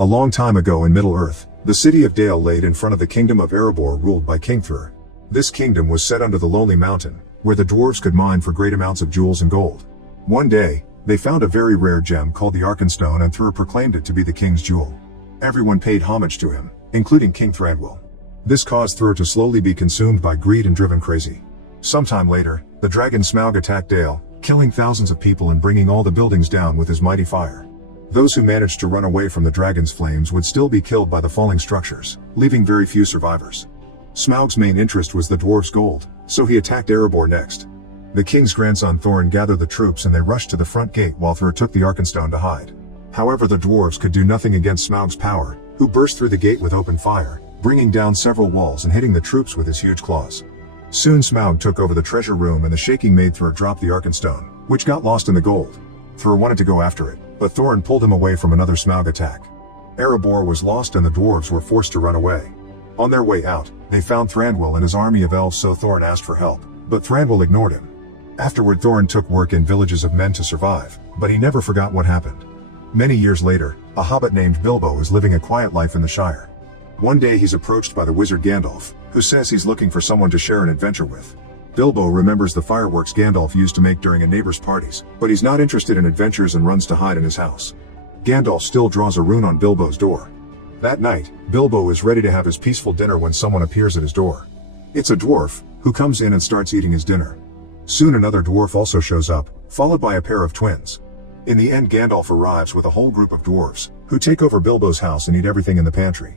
A long time ago in Middle-earth, the city of Dale laid in front of the kingdom of Erebor ruled by King Thur. This kingdom was set under the lonely mountain, where the dwarves could mine for great amounts of jewels and gold. One day, they found a very rare gem called the Arkenstone and Thur proclaimed it to be the king's jewel. Everyone paid homage to him, including King Thranduil. This caused Thur to slowly be consumed by greed and driven crazy. Sometime later, the dragon Smaug attacked Dale, killing thousands of people and bringing all the buildings down with his mighty fire. Those who managed to run away from the dragon's flames would still be killed by the falling structures, leaving very few survivors. Smaug's main interest was the dwarves' gold, so he attacked Erebor next. The king's grandson Thorin gathered the troops and they rushed to the front gate while Thur took the Arkenstone to hide. However, the dwarves could do nothing against Smaug's power, who burst through the gate with open fire, bringing down several walls and hitting the troops with his huge claws. Soon Smaug took over the treasure room and the shaking made Thur drop the Arkenstone, which got lost in the gold. Thur wanted to go after it, but Thorin pulled him away from another Smaug attack. Erebor was lost and the dwarves were forced to run away. On their way out, they found Thranduil and his army of elves, so Thorin asked for help, but Thranduil ignored him. Afterward, Thorin took work in villages of men to survive, but he never forgot what happened. Many years later, a hobbit named Bilbo is living a quiet life in the Shire. One day he's approached by the wizard Gandalf, who says he's looking for someone to share an adventure with. Bilbo remembers the fireworks Gandalf used to make during a neighbor's parties, but he's not interested in adventures and runs to hide in his house. Gandalf still draws a rune on Bilbo's door. That night, Bilbo is ready to have his peaceful dinner when someone appears at his door. It's a dwarf, who comes in and starts eating his dinner. Soon another dwarf also shows up, followed by a pair of twins. In the end, Gandalf arrives with a whole group of dwarves, who take over Bilbo's house and eat everything in the pantry.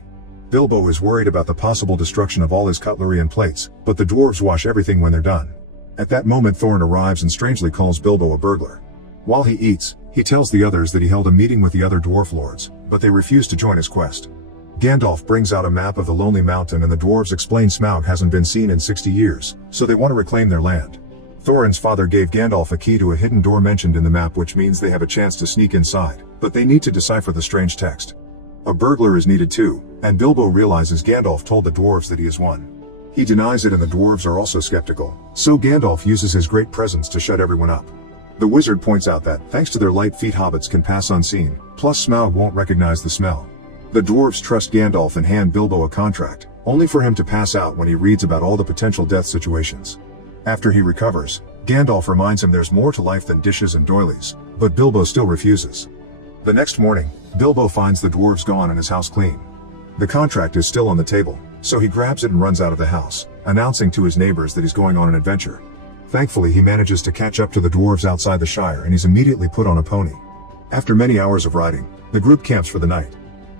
Bilbo is worried about the possible destruction of all his cutlery and plates, but the dwarves wash everything when they're done. At that moment, Thorin arrives and strangely calls Bilbo a burglar. While he eats, he tells the others that he held a meeting with the other dwarf lords, but they refuse to join his quest. Gandalf brings out a map of the Lonely Mountain and the dwarves explain Smaug hasn't been seen in 60 years, so they want to reclaim their land. Thorin's father gave Gandalf a key to a hidden door mentioned in the map, which means they have a chance to sneak inside, but they need to decipher the strange text. A burglar is needed too, and Bilbo realizes Gandalf told the dwarves that he is one. He denies it and the dwarves are also skeptical, so Gandalf uses his great presence to shut everyone up. The wizard points out that, thanks to their light feet, hobbits can pass unseen, plus Smaug won't recognize the smell. The dwarves trust Gandalf and hand Bilbo a contract, only for him to pass out when he reads about all the potential death situations. After he recovers, Gandalf reminds him there's more to life than dishes and doilies, but Bilbo still refuses. The next morning, Bilbo finds the dwarves gone and his house clean. The contract is still on the table, so he grabs it and runs out of the house, announcing to his neighbors that he's going on an adventure. Thankfully, he manages to catch up to the dwarves outside the Shire and he's immediately put on a pony. After many hours of riding, the group camps for the night.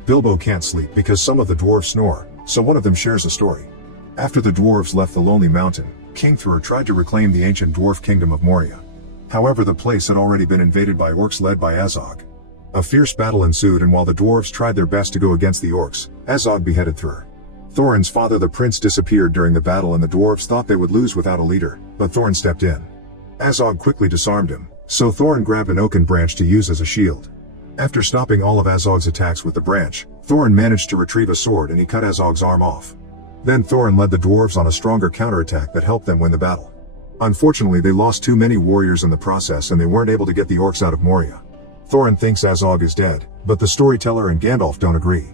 Bilbo can't sleep because some of the dwarves snore, so one of them shares a story. After the dwarves left the Lonely Mountain, King Thur tried to reclaim the ancient dwarf kingdom of Moria. However, the place had already been invaded by orcs led by Azog. A fierce battle ensued, and while the dwarves tried their best to go against the orcs, Azog beheaded Thur. Thorin's father the prince disappeared during the battle and the dwarves thought they would lose without a leader, but Thorin stepped in. Azog quickly disarmed him, so Thorin grabbed an oaken branch to use as a shield. After stopping all of Azog's attacks with the branch, Thorin managed to retrieve a sword and he cut Azog's arm off. Then Thorin led the dwarves on a stronger counterattack that helped them win the battle. Unfortunately, they lost too many warriors in the process and they weren't able to get the orcs out of Moria. Thorin thinks Azog is dead, but the storyteller and Gandalf don't agree.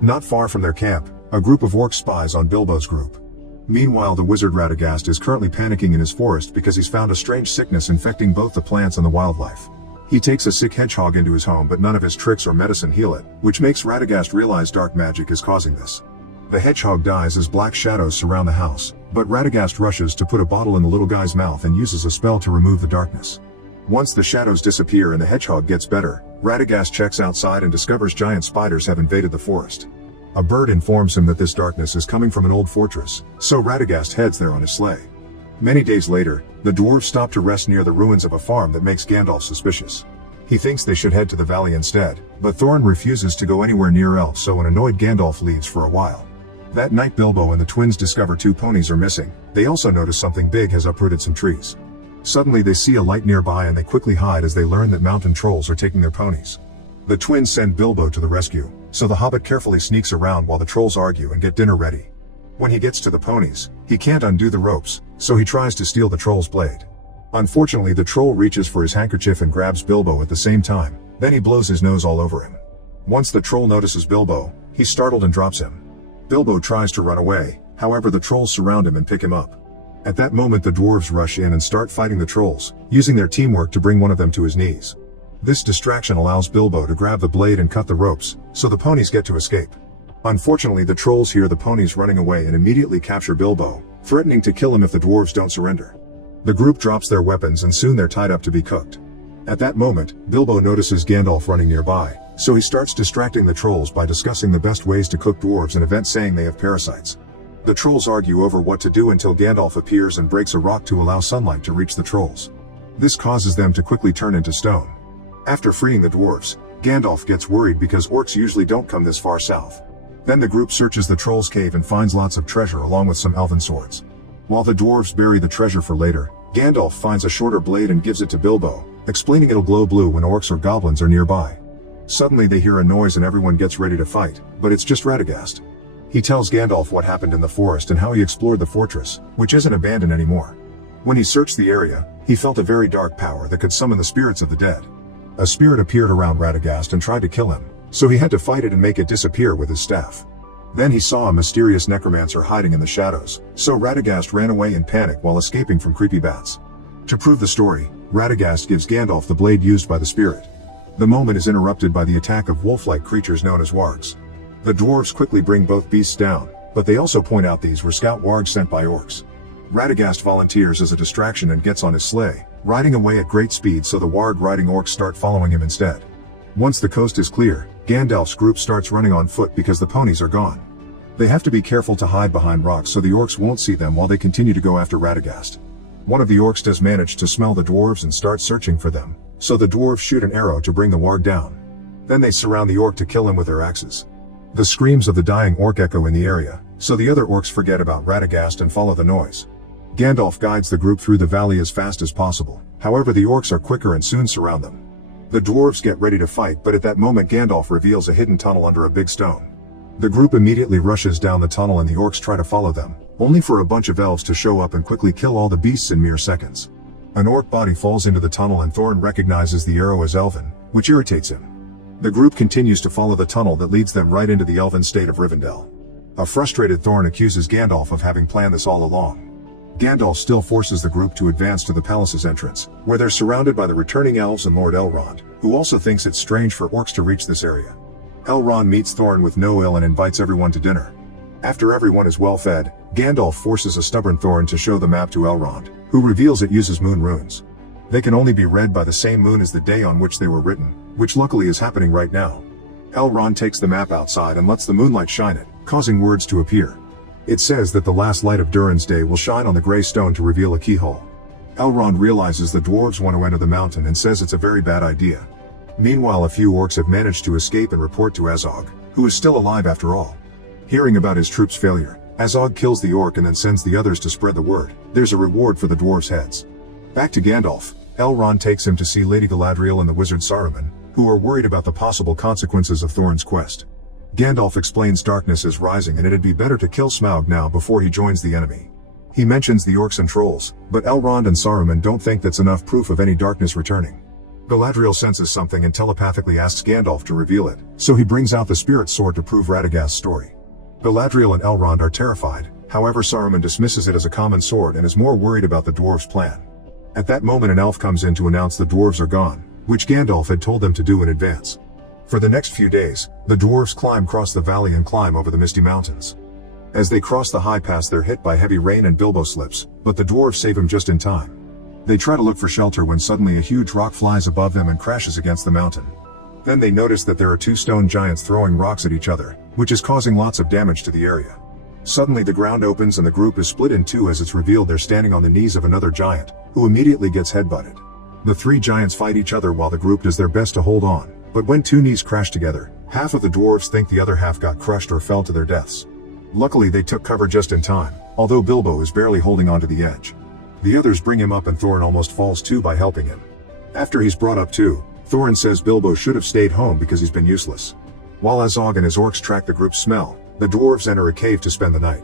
Not far from their camp, a group of orcs spies on Bilbo's group. Meanwhile, the wizard Radagast is currently panicking in his forest because he's found a strange sickness infecting both the plants and the wildlife. He takes a sick hedgehog into his home, but none of his tricks or medicine heal it, which makes Radagast realize dark magic is causing this. The hedgehog dies as black shadows surround the house, but Radagast rushes to put a bottle in the little guy's mouth and uses a spell to remove the darkness. Once the shadows disappear and the hedgehog gets better, Radagast checks outside and discovers giant spiders have invaded the forest. A bird informs him that this darkness is coming from an old fortress, so Radagast heads there on his sleigh. Many days later, the dwarves stop to rest near the ruins of a farm that makes Gandalf suspicious. He thinks they should head to the valley instead, but Thorin refuses to go anywhere near elves, so an annoyed Gandalf leaves for a while. That night, Bilbo and the twins discover 2 ponies are missing. They also notice something big has uprooted some trees. Suddenly they see a light nearby and they quickly hide as they learn that mountain trolls are taking their ponies. The twins send Bilbo to the rescue, so the hobbit carefully sneaks around while the trolls argue and get dinner ready. When he gets to the ponies, he can't undo the ropes, so he tries to steal the troll's blade. Unfortunately, the troll reaches for his handkerchief and grabs Bilbo at the same time, then he blows his nose all over him. Once the troll notices Bilbo, he's startled and drops him. Bilbo tries to run away, however the trolls surround him and pick him up. At that moment the dwarves rush in and start fighting the trolls, using their teamwork to bring one of them to his knees. This distraction allows Bilbo to grab the blade and cut the ropes, so the ponies get to escape. Unfortunately the trolls hear the ponies running away and immediately capture Bilbo, threatening to kill him if the dwarves don't surrender. The group drops their weapons and soon they're tied up to be cooked. At that moment, Bilbo notices Gandalf running nearby, so he starts distracting the trolls by discussing the best ways to cook dwarves and events saying they have parasites. The trolls argue over what to do until Gandalf appears and breaks a rock to allow sunlight to reach the trolls. This causes them to quickly turn into stone. After freeing the dwarves, Gandalf gets worried because orcs usually don't come this far south. Then the group searches the trolls' cave and finds lots of treasure along with some elven swords. While the dwarves bury the treasure for later, Gandalf finds a shorter blade and gives it to Bilbo, explaining it'll glow blue when orcs or goblins are nearby. Suddenly they hear a noise and everyone gets ready to fight, but it's just Radagast. He tells Gandalf what happened in the forest and how he explored the fortress, which isn't abandoned anymore. When he searched the area, he felt a very dark power that could summon the spirits of the dead. A spirit appeared around Radagast and tried to kill him, so he had to fight it and make it disappear with his staff. Then he saw a mysterious necromancer hiding in the shadows, so Radagast ran away in panic while escaping from creepy bats. To prove the story, Radagast gives Gandalf the blade used by the spirit. The moment is interrupted by the attack of wolf-like creatures known as wargs. The dwarves quickly bring both beasts down, but they also point out these were scout wargs sent by orcs. Radagast volunteers as a distraction and gets on his sleigh, riding away at great speed so the warg-riding orcs start following him instead. Once the coast is clear, Gandalf's group starts running on foot because the ponies are gone. They have to be careful to hide behind rocks so the orcs won't see them while they continue to go after Radagast. One of the orcs does manage to smell the dwarves and start searching for them, so the dwarves shoot an arrow to bring the warg down. Then they surround the orc to kill him with their axes. The screams of the dying orc echo in the area, so the other orcs forget about Radagast and follow the noise. Gandalf guides the group through the valley as fast as possible, however the orcs are quicker and soon surround them. The dwarves get ready to fight, but at that moment Gandalf reveals a hidden tunnel under a big stone. The group immediately rushes down the tunnel and the orcs try to follow them, only for a bunch of elves to show up and quickly kill all the beasts in mere seconds. An orc body falls into the tunnel and Thorin recognizes the arrow as elven, which irritates him. The group continues to follow the tunnel that leads them right into the elven state of Rivendell. A frustrated Thorin accuses Gandalf of having planned this all along. Gandalf still forces the group to advance to the palace's entrance, where they're surrounded by the returning elves and Lord Elrond, who also thinks it's strange for orcs to reach this area. Elrond meets Thorin with no ill and invites everyone to dinner. After everyone is well fed, Gandalf forces a stubborn Thorin to show the map to Elrond, who reveals it uses moon runes. They can only be read by the same moon as the day on which they were written, which luckily is happening right now. Elrond takes the map outside and lets the moonlight shine it, causing words to appear. It says that the last light of Durin's day will shine on the grey stone to reveal a keyhole. Elrond realizes the dwarves want to enter the mountain and says it's a very bad idea. Meanwhile, a few orcs have managed to escape and report to Azog, who is still alive after all. Hearing about his troops' failure, Azog kills the orc and then sends the others to spread the word. There's a reward for the dwarves' heads. Back to Gandalf, Elrond takes him to see Lady Galadriel and the wizard Saruman, who are worried about the possible consequences of Thorin's quest. Gandalf explains darkness is rising and it'd be better to kill Smaug now before he joins the enemy. He mentions the orcs and trolls, but Elrond and Saruman don't think that's enough proof of any darkness returning. Galadriel senses something and telepathically asks Gandalf to reveal it, so he brings out the spirit sword to prove Radagast's story. Galadriel and Elrond are terrified, however Saruman dismisses it as a common sword and is more worried about the dwarves' plan. At that moment an elf comes in to announce the dwarves are gone, which Gandalf had told them to do in advance. For the next few days, the dwarves climb across the valley and climb over the misty mountains. As they cross the high pass they're hit by heavy rain and Bilbo slips, but the dwarves save him just in time. They try to look for shelter when suddenly a huge rock flies above them and crashes against the mountain. Then they notice that there are two stone giants throwing rocks at each other, which is causing lots of damage to the area. Suddenly the ground opens and the group is split in two as it's revealed they're standing on the knees of another giant, who immediately gets headbutted. The three giants fight each other while the group does their best to hold on, but when two knees crash together, half of the dwarves think the other half got crushed or fell to their deaths. Luckily they took cover just in time, although Bilbo is barely holding onto the edge. The others bring him up and Thorin almost falls too by helping him. After he's brought up too, Thorin says Bilbo should have stayed home because he's been useless. While Azog and his orcs track the group's smell, the dwarves enter a cave to spend the night.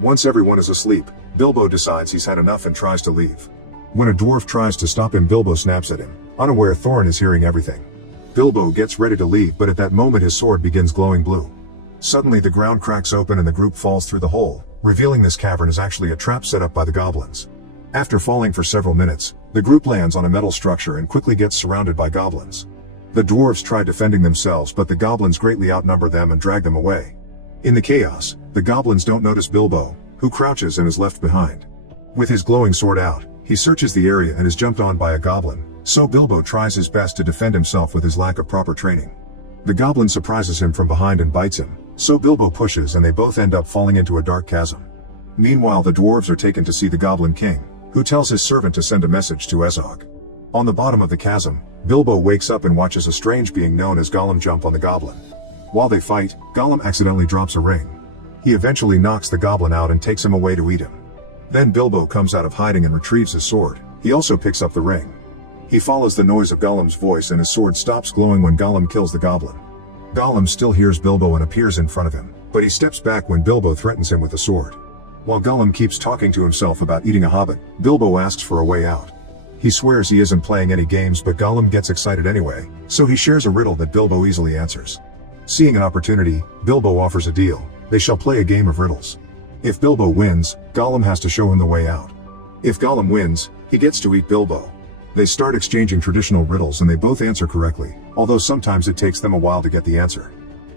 Once everyone is asleep, Bilbo decides he's had enough and tries to leave. When a dwarf tries to stop him, Bilbo snaps at him, unaware Thorin is hearing everything. Bilbo gets ready to leave, but at that moment his sword begins glowing blue. Suddenly the ground cracks open and the group falls through the hole, revealing this cavern is actually a trap set up by the goblins. After falling for several minutes, the group lands on a metal structure and quickly gets surrounded by goblins. The dwarves try defending themselves, but the goblins greatly outnumber them and drag them away. In the chaos, the goblins don't notice Bilbo, who crouches and is left behind. With his glowing sword out, he searches the area and is jumped on by a goblin, so Bilbo tries his best to defend himself with his lack of proper training. The goblin surprises him from behind and bites him, so Bilbo pushes and they both end up falling into a dark chasm. Meanwhile, the dwarves are taken to see the Goblin King, who tells his servant to send a message to Azog. On the bottom of the chasm, Bilbo wakes up and watches a strange being known as Gollum jump on the goblin. While they fight, Gollum accidentally drops a ring. He eventually knocks the goblin out and takes him away to eat him. Then Bilbo comes out of hiding and retrieves his sword. He also picks up the ring. He follows the noise of Gollum's voice and his sword stops glowing when Gollum kills the goblin. Gollum still hears Bilbo and appears in front of him, but he steps back when Bilbo threatens him with a sword. While Gollum keeps talking to himself about eating a hobbit, Bilbo asks for a way out. He swears he isn't playing any games, but Gollum gets excited anyway, so he shares a riddle that Bilbo easily answers. Seeing an opportunity, Bilbo offers a deal. They shall play a game of riddles. If Bilbo wins, Gollum has to show him the way out. If Gollum wins, he gets to eat Bilbo. They start exchanging traditional riddles and they both answer correctly, although sometimes it takes them a while to get the answer.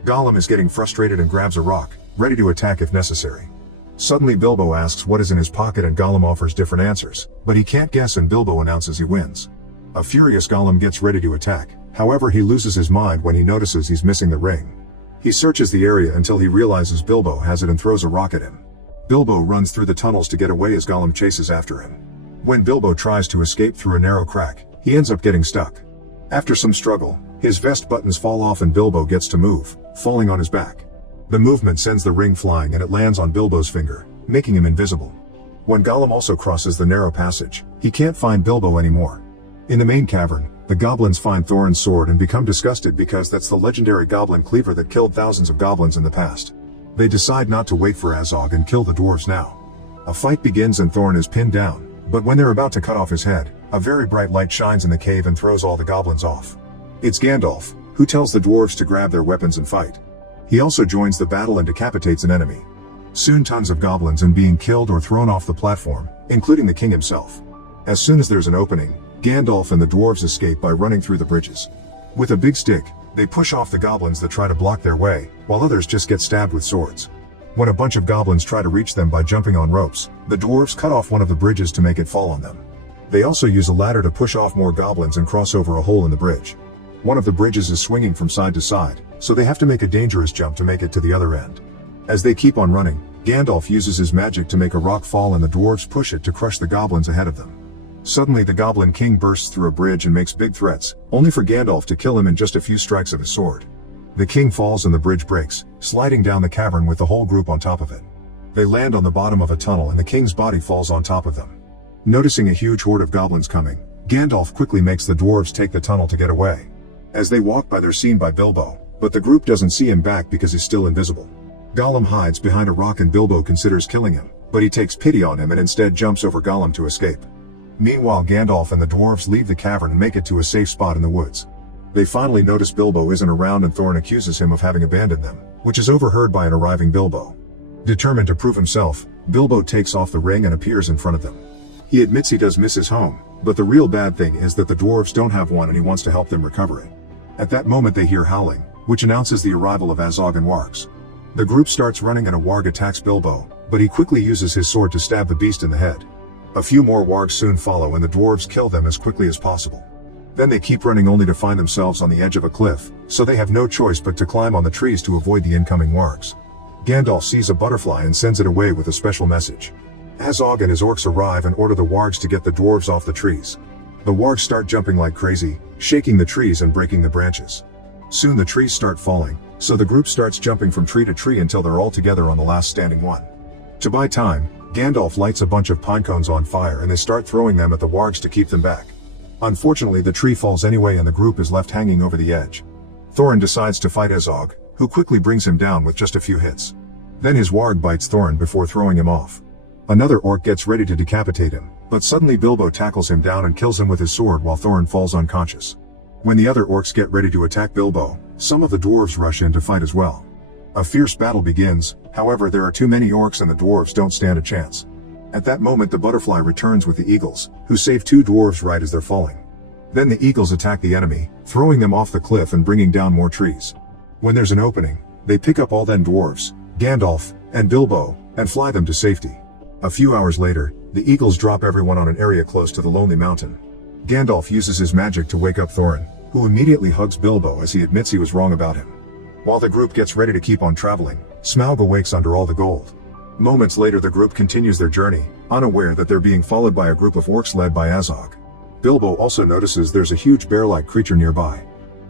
Gollum is getting frustrated and grabs a rock, ready to attack if necessary. Suddenly Bilbo asks what is in his pocket and Gollum offers different answers, but he can't guess and Bilbo announces he wins. A furious Gollum gets ready to attack, however he loses his mind when he notices he's missing the ring. He searches the area until he realizes Bilbo has it and throws a rock at him. Bilbo runs through the tunnels to get away as Gollum chases after him. When Bilbo tries to escape through a narrow crack, he ends up getting stuck. After some struggle, his vest buttons fall off and Bilbo gets to move, falling on his back. The movement sends the ring flying and it lands on Bilbo's finger, making him invisible. When Gollum also crosses the narrow passage, he can't find Bilbo anymore. In the main cavern, the goblins find Thorin's sword and become disgusted because that's the legendary goblin cleaver that killed thousands of goblins in the past. They decide not to wait for Azog and kill the dwarves now. A fight begins and Thorin is pinned down. But when they're about to cut off his head, a very bright light shines in the cave and throws all the goblins off. It's Gandalf, who tells the dwarves to grab their weapons and fight. He also joins the battle and decapitates an enemy. Soon tons of goblins are being killed or thrown off the platform, including the king himself. As soon as there's an opening, Gandalf and the dwarves escape by running through the bridges. With a big stick, they push off the goblins that try to block their way, while others just get stabbed with swords. When a bunch of goblins try to reach them by jumping on ropes, the dwarves cut off one of the bridges to make it fall on them. They also use a ladder to push off more goblins and cross over a hole in the bridge. One of the bridges is swinging from side to side, so they have to make a dangerous jump to make it to the other end. As they keep on running, Gandalf uses his magic to make a rock fall and the dwarves push it to crush the goblins ahead of them. Suddenly the Goblin King bursts through a bridge and makes big threats, only for Gandalf to kill him in just a few strikes of his sword. The king falls and the bridge breaks, sliding down the cavern with the whole group on top of it. They land on the bottom of a tunnel and the king's body falls on top of them. Noticing a huge horde of goblins coming, Gandalf quickly makes the dwarves take the tunnel to get away. As they walk by, they're seen by Bilbo, but the group doesn't see him back because he's still invisible. Gollum hides behind a rock and Bilbo considers killing him, but he takes pity on him and instead jumps over Gollum to escape. Meanwhile, Gandalf and the dwarves leave the cavern and make it to a safe spot in the woods. They finally notice Bilbo isn't around and Thorin accuses him of having abandoned them, which is overheard by an arriving Bilbo. Determined to prove himself, Bilbo takes off the ring and appears in front of them. He admits he does miss his home, but the real bad thing is that the dwarves don't have one and he wants to help them recover it. At that moment they hear howling, which announces the arrival of Azog and wargs. The group starts running and a warg attacks Bilbo, but he quickly uses his sword to stab the beast in the head. A few more wargs soon follow and the dwarves kill them as quickly as possible. Then they keep running only to find themselves on the edge of a cliff, so they have no choice but to climb on the trees to avoid the incoming wargs. Gandalf sees a butterfly and sends it away with a special message. Azog and his orcs arrive and order the wargs to get the dwarves off the trees. The wargs start jumping like crazy, shaking the trees and breaking the branches. Soon the trees start falling, so the group starts jumping from tree to tree until they're all together on the last standing one. To buy time, Gandalf lights a bunch of pine cones on fire and they start throwing them at the wargs to keep them back. Unfortunately, the tree falls anyway and the group is left hanging over the edge. Thorin decides to fight Azog, who quickly brings him down with just a few hits. Then his warg bites Thorin before throwing him off. Another orc gets ready to decapitate him, but suddenly Bilbo tackles him down and kills him with his sword while Thorin falls unconscious. When the other orcs get ready to attack Bilbo, some of the dwarves rush in to fight as well. A fierce battle begins, however there are too many orcs and the dwarves don't stand a chance. At that moment the butterfly returns with the eagles, who save two dwarves right as they're falling. Then the eagles attack the enemy, throwing them off the cliff and bringing down more trees. When there's an opening, they pick up all them dwarves, Gandalf, and Bilbo, and fly them to safety. A few hours later, the eagles drop everyone on an area close to the Lonely Mountain. Gandalf uses his magic to wake up Thorin, who immediately hugs Bilbo as he admits he was wrong about him. While the group gets ready to keep on traveling, Smaug awakes under all the gold. Moments later the group continues their journey, unaware that they're being followed by a group of orcs led by Azog. Bilbo also notices there's a huge bear-like creature nearby.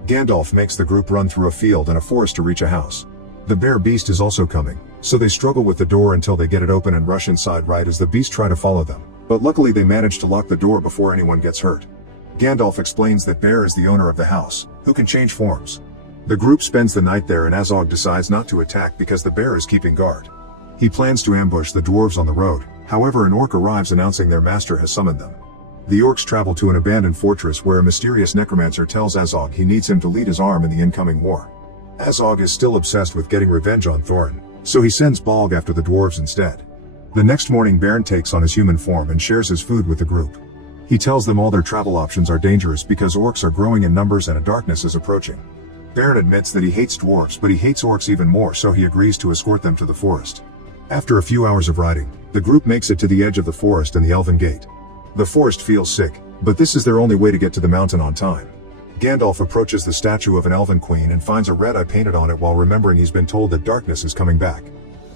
Gandalf makes the group run through a field and a forest to reach a house. The bear beast is also coming, so they struggle with the door until they get it open and rush inside right as the beast try to follow them, but luckily they manage to lock the door before anyone gets hurt. Gandalf explains that Bear is the owner of the house, who can change forms. The group spends the night there and Azog decides not to attack because the bear is keeping guard. He plans to ambush the dwarves on the road, however an orc arrives announcing their master has summoned them. The orcs travel to an abandoned fortress where a mysterious necromancer tells Azog he needs him to lead his arm in the incoming war. Azog is still obsessed with getting revenge on Thorin, so he sends Bolg after the dwarves instead. The next morning Bern takes on his human form and shares his food with the group. He tells them all their travel options are dangerous because orcs are growing in numbers and a darkness is approaching. Bern admits that he hates dwarves but he hates orcs even more, so he agrees to escort them to the forest. After a few hours of riding, the group makes it to the edge of the forest and the Elven Gate. The forest feels sick, but this is their only way to get to the mountain on time. Gandalf approaches the statue of an elven queen and finds a red eye painted on it while remembering he's been told that darkness is coming back.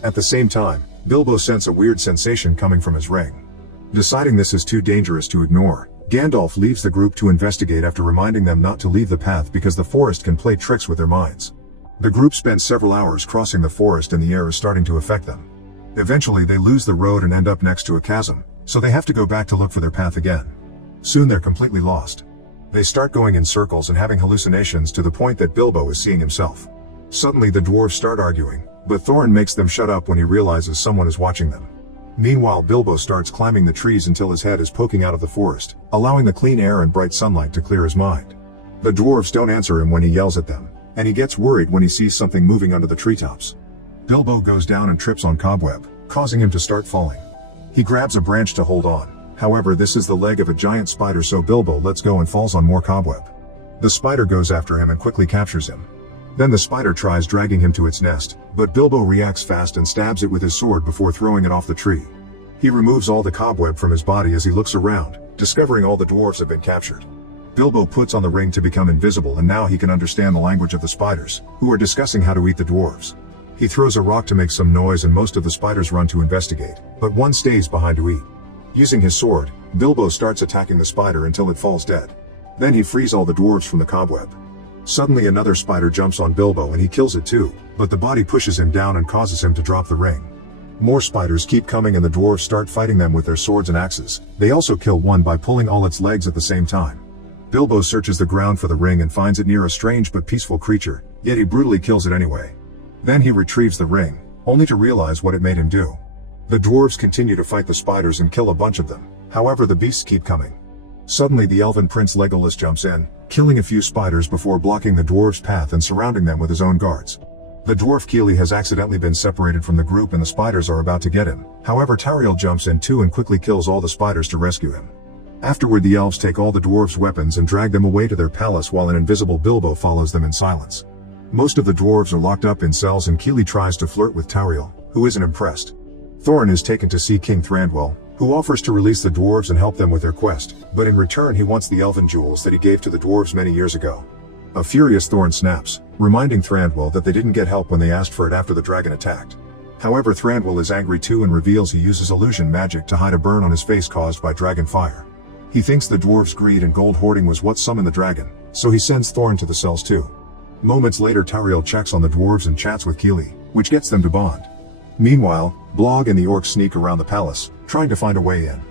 At the same time, Bilbo senses a weird sensation coming from his ring. Deciding this is too dangerous to ignore, Gandalf leaves the group to investigate after reminding them not to leave the path because the forest can play tricks with their minds. The group spends several hours crossing the forest and the air is starting to affect them. Eventually they lose the road and end up next to a chasm, so they have to go back to look for their path again. Soon they're completely lost. They start going in circles and having hallucinations to the point that Bilbo is seeing himself. Suddenly the dwarves start arguing, but Thorin makes them shut up when he realizes someone is watching them. Meanwhile Bilbo starts climbing the trees until his head is poking out of the forest, allowing the clean air and bright sunlight to clear his mind. The dwarves don't answer him when he yells at them, and he gets worried when he sees something moving under the treetops. Bilbo goes down and trips on Cobweb, causing him to start falling. He grabs a branch to hold on, however this is the leg of a giant spider, so Bilbo lets go and falls on more cobweb. The spider goes after him and quickly captures him. Then the spider tries dragging him to its nest, but Bilbo reacts fast and stabs it with his sword before throwing it off the tree. He removes all the cobweb from his body as he looks around, discovering all the dwarves have been captured. Bilbo puts on the ring to become invisible and now he can understand the language of the spiders, who are discussing how to eat the dwarves. He throws a rock to make some noise and most of the spiders run to investigate, but one stays behind to eat. Using his sword, Bilbo starts attacking the spider until it falls dead. Then he frees all the dwarves from the cobweb. Suddenly another spider jumps on Bilbo and he kills it too, but the body pushes him down and causes him to drop the ring. More spiders keep coming and the dwarves start fighting them with their swords and axes. They also kill one by pulling all its legs at the same time. Bilbo searches the ground for the ring and finds it near a strange but peaceful creature, yet he brutally kills it anyway. Then he retrieves the ring, only to realize what it made him do. The dwarves continue to fight the spiders and kill a bunch of them, however the beasts keep coming. Suddenly the elven prince Legolas jumps in, killing a few spiders before blocking the dwarves' path and surrounding them with his own guards. The dwarf Keely has accidentally been separated from the group and the spiders are about to get him, however Tauriel jumps in too and quickly kills all the spiders to rescue him. Afterward the elves take all the dwarves' weapons and drag them away to their palace while an invisible Bilbo follows them in silence. Most of the dwarves are locked up in cells and Keely tries to flirt with Tauriel, who isn't impressed. Thorin is taken to see King Thranduil, who offers to release the dwarves and help them with their quest, but in return he wants the elven jewels that he gave to the dwarves many years ago. A furious Thorin snaps, reminding Thranduil that they didn't get help when they asked for it after the dragon attacked. However Thranduil is angry too and reveals he uses illusion magic to hide a burn on his face caused by dragon fire. He thinks the dwarves' greed and gold hoarding was what summoned the dragon, so he sends Thorin to the cells too. Moments later Tauriel checks on the dwarves and chats with Keely, which gets them to bond. Meanwhile, Blog and the orcs sneak around the palace, trying to find a way in.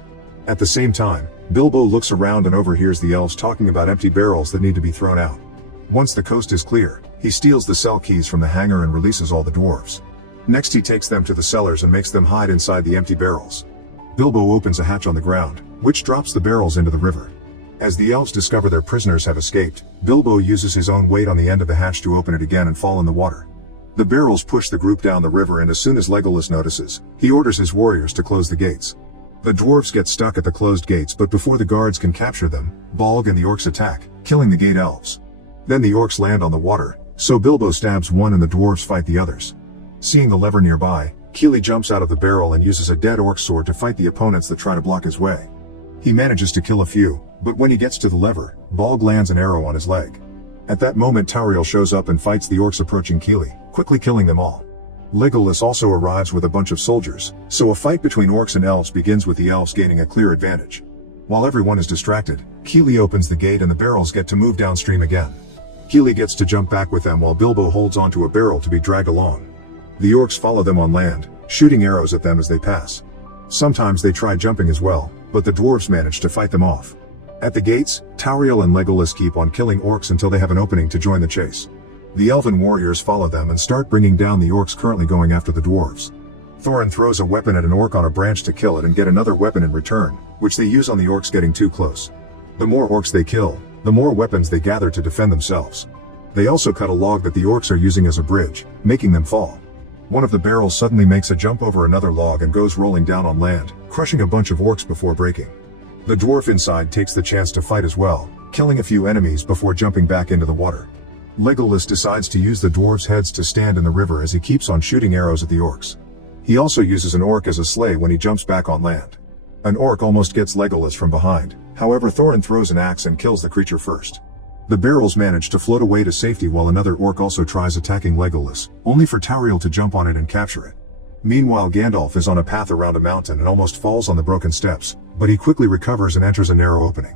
At the same time, Bilbo looks around and overhears the elves talking about empty barrels that need to be thrown out. Once the coast is clear, he steals the cell keys from the hangar and releases all the dwarves. Next he takes them to the cellars and makes them hide inside the empty barrels. Bilbo opens a hatch on the ground, which drops the barrels into the river. As the elves discover their prisoners have escaped, Bilbo uses his own weight on the end of the hatch to open it again and fall in the water. The barrels push the group down the river, and as soon as Legolas notices, he orders his warriors to close the gates. The dwarves get stuck at the closed gates, but before the guards can capture them, Bolg and the orcs attack, killing the gate elves. Then the orcs land on the water, so Bilbo stabs one and the dwarves fight the others. Seeing the lever nearby, Kili jumps out of the barrel and uses a dead orc sword to fight the opponents that try to block his way. He manages to kill a few, but when he gets to the lever, Bolg lands an arrow on his leg. At that moment Tauriel shows up and fights the orcs approaching Kili, quickly killing them all. Legolas also arrives with a bunch of soldiers, so a fight between orcs and elves begins with the elves gaining a clear advantage. While everyone is distracted, Kili opens the gate and the barrels get to move downstream again. Kili gets to jump back with them while Bilbo holds onto a barrel to be dragged along. The orcs follow them on land, shooting arrows at them as they pass. Sometimes they try jumping as well, but the dwarves manage to fight them off. At the gates, Tauriel and Legolas keep on killing orcs until they have an opening to join the chase. The elven warriors follow them and start bringing down the orcs currently going after the dwarves. Thorin throws a weapon at an orc on a branch to kill it and get another weapon in return, which they use on the orcs getting too close. The more orcs they kill, the more weapons they gather to defend themselves. They also cut a log that the orcs are using as a bridge, making them fall. One of the barrels suddenly makes a jump over another log and goes rolling down on land, crushing a bunch of orcs before breaking. The dwarf inside takes the chance to fight as well, killing a few enemies before jumping back into the water. Legolas decides to use the dwarves' heads to stand in the river as he keeps on shooting arrows at the orcs. He also uses an orc as a sleigh when he jumps back on land. An orc almost gets Legolas from behind, however Thorin throws an axe and kills the creature first. The barrels manage to float away to safety while another orc also tries attacking Legolas, only for Tauriel to jump on it and capture it. Meanwhile Gandalf is on a path around a mountain and almost falls on the broken steps, but he quickly recovers and enters a narrow opening.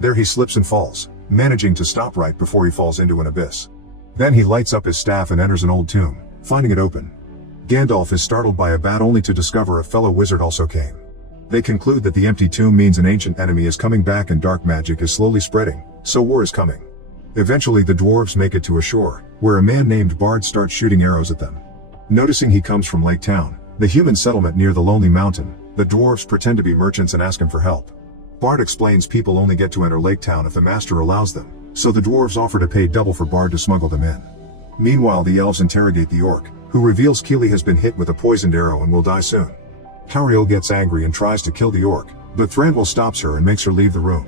There he slips and falls, managing to stop right before he falls into an abyss. Then he lights up his staff and enters an old tomb, finding it open. Gandalf is startled by a bat only to discover a fellow wizard also came. They conclude that the empty tomb means an ancient enemy is coming back and dark magic is slowly spreading, so war is coming. Eventually the dwarves make it to a shore, where a man named Bard starts shooting arrows at them. Noticing he comes from Lake Town, the human settlement near the Lonely Mountain, the dwarves pretend to be merchants and ask him for help. Bard explains people only get to enter Lake Town if the master allows them, so the dwarves offer to pay double for Bard to smuggle them in. Meanwhile the elves interrogate the orc, who reveals Kili has been hit with a poisoned arrow and will die soon. Tauriel gets angry and tries to kill the orc, but Thranduil stops her and makes her leave the room.